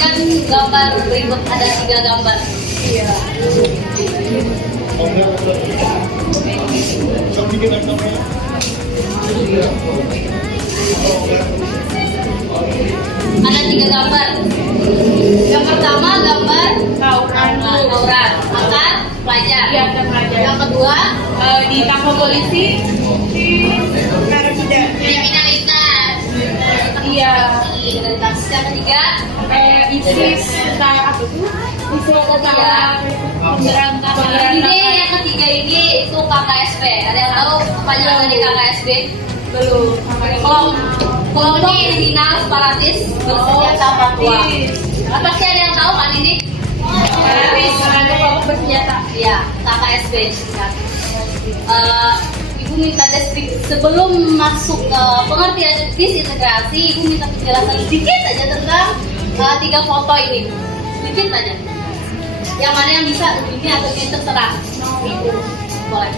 kan gambar berikut ada 3 gambar. Iya. Ada 3 gambar. Yang pertama gambar Tawuran. tawuran antar pelajar. Iya, antar pelajar. Yang kedua Di kantor polisi di Narapida. kriminalitas. Iya. Kriminalitas. Yang ketiga ISIS apa tuh? ISIS tentang penyerangan. ini yang ketiga ini itu KKSB. Ada yang tahu kepanjangan dari KKSB? Belum. Kelompok kriminal separatis bersenjata Papua. Pasti ada yang tahu kan ini? Separatis, kelompok bersenjata. Iya, KKSB. Ibu minta deskripsi sebelum masuk ke pengertian disintegrasi. Ibu minta penjelasan sedikit aja tentang 3 foto ini, sedikit aja. Yang mana yang bisa ini atau ini terserah. Boleh.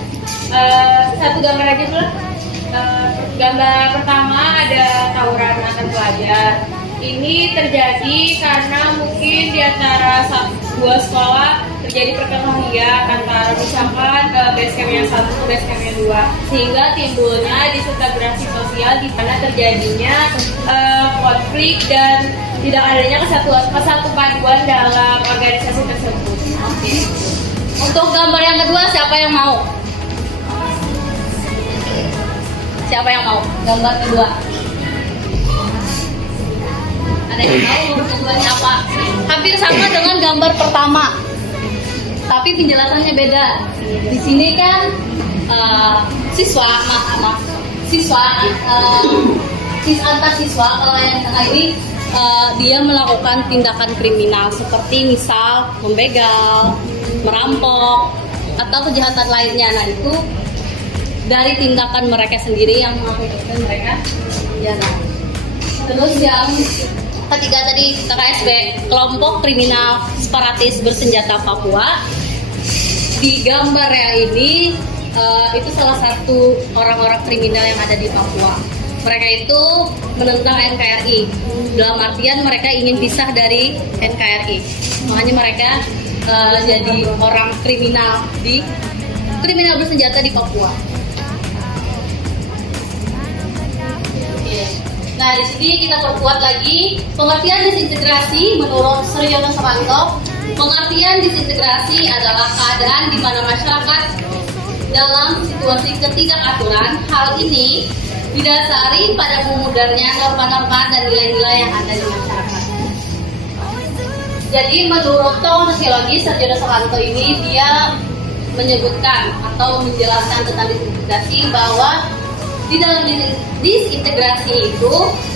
Satu gambar aja dulu. Gambar pertama ada tawuran antar pelajar. Ini terjadi karena mungkin di antara dua sekolah terjadi perkelahian antara misalkan base camp yang satu ke base camp yang 2, sehingga timbulnya disintegrasi sosial di mana terjadinya konflik dan tidak adanya kesatu paduan dalam organisasi tersebut. Oke. Untuk gambar yang kedua siapa yang mau? Siapa yang mau? Gambar kedua. Ada yang tahu gambar keduanya apa? Hampir sama dengan gambar pertama, tapi penjelasannya beda. Di sini kan siswa antar siswa. Kalau yang tengah ini dia melakukan tindakan kriminal seperti misal membegal, merampok, atau kejahatan lainnya. Nah itu dari tindakan mereka sendiri yang mengakibatkan mereka ya. Terus yang ketiga tadi KKSB, kelompok kriminal separatis bersenjata Papua. Di gambar ya ini itu salah satu orang-orang kriminal yang ada di Papua. Mereka itu menentang NKRI. Dalam artian mereka ingin pisah dari NKRI. Makanya mereka jadi orang kriminal bersenjata di Papua. Nah, di sini kita perkuat lagi pengertian disintegrasi menurut Suryono Saranto. Pengertian disintegrasi adalah keadaan di mana masyarakat dalam situasi ketidakaturan. Hal ini didasari pada memudarnya norma-norma dan nilai-nilai yang ada di masyarakat. Jadi menurut tokoh sosiologi Suryono Saranto ini dia menyebutkan atau menjelaskan tentang disintegrasi bahwa di dalam disintegrasi itu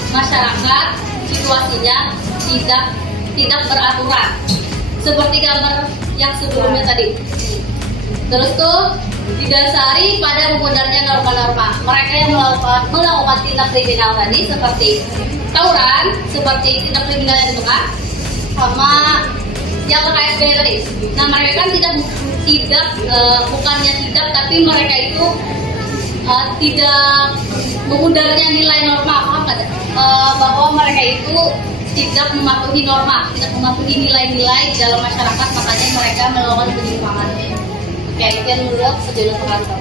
masyarakat situasinya tidak beraturan seperti gambar yang sebelumnya tadi. Terus tuh didasari pada memudarnya norma-norma. Mereka yang melakukan tindak kriminal tadi seperti tawuran, seperti tindak kriminal yang tengah, sama yang KKSB tadi. Nah mereka kan bukannya tidak, tapi mereka itu tidak memudarnya nilai norma, bahwa mereka itu tidak mematuhi norma, tidak mematuhi nilai-nilai dalam masyarakat, makanya mereka melakukan penyimpangan. Oke, itu yang menurut Suryono Saranto.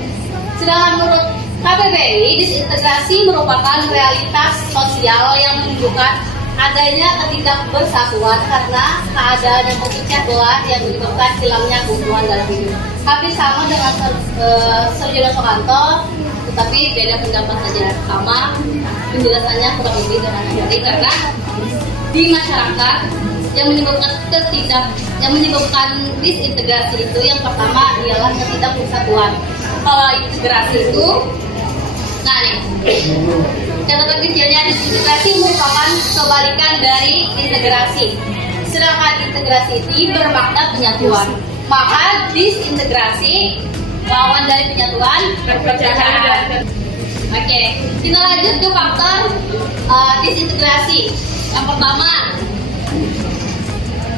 Sedangkan menurut KBBI, disintegrasi merupakan realitas sosial yang menunjukkan adanya ketidakbersatuan karena keadaan yang berpecah belah yang menyebabkan hilangnya keutuhan dalam hidup. Hampir sama dengan Suryono Saranto, tetapi beda pendapat saja. Sama penjelasannya kurang lebih dengan tadi, karena di masyarakat yang menyebabkan disintegrasi itu yang pertama ialah ketidakbersatuan. Kalau integrasi itu, nah nih catatan kecilnya, disintegrasi merupakan kebalikan dari integrasi. Sedangkan integrasi ini bermakna penyatuan. Maka disintegrasi lawan dari penyatuan perpecahan. Oke, kita lanjut ke faktor disintegrasi. Yang pertama,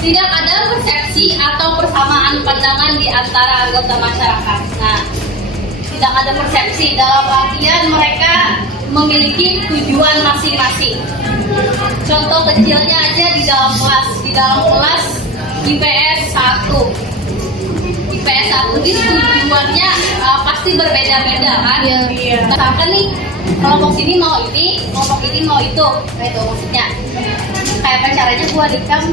tidak ada persepsi atau persamaan pandangan di antara anggota masyarakat. Nah, tidak ada persepsi dalam artian mereka memiliki tujuan masing-masing. Contoh kecilnya aja di dalam kelas. Di dalam kelas IPS 1. IPS 1 ini tujuannya pasti berbeda-beda kan? Iya. Misalkan nih, kelompok sini mau ini, kelompok ini mau itu. Nah itu maksudnya. Kayak apa caranya gua nikam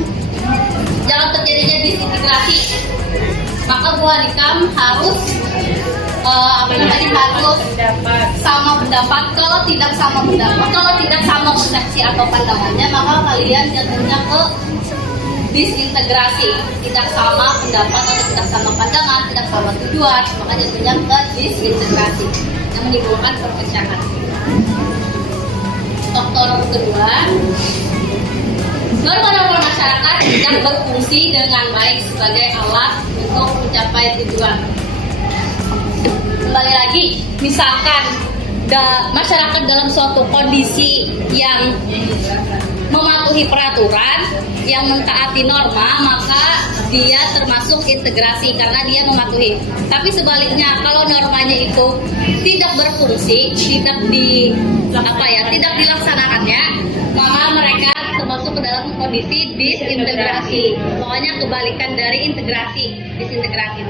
jangan terjadinya disintegrasi. Maka gua nikam harus harus pendapat. sama pendapat. Kalau tidak sama pendapat, kalau tidak sama persepsi atau pandangannya, maka kalian jatuhnya ke disintegrasi. Tidak sama pendapat atau tidak sama pandangan, tidak sama tujuan, maka jatuhnya ke disintegrasi yang menimbulkan perpecahan. Faktor kedua, norma-norma masyarakat tidak berfungsi dengan baik sebagai alat untuk mencapai tujuan. Kembali lagi, misalkan masyarakat dalam suatu kondisi yang mematuhi peraturan, yang mentaati norma, maka dia termasuk integrasi karena dia mematuhi. Tapi sebaliknya, kalau normanya itu tidak berfungsi, tidak dilaksanakannya, maka mereka termasuk ke dalam kondisi disintegrasi. Pokoknya kebalikan dari integrasi, disintegrasi.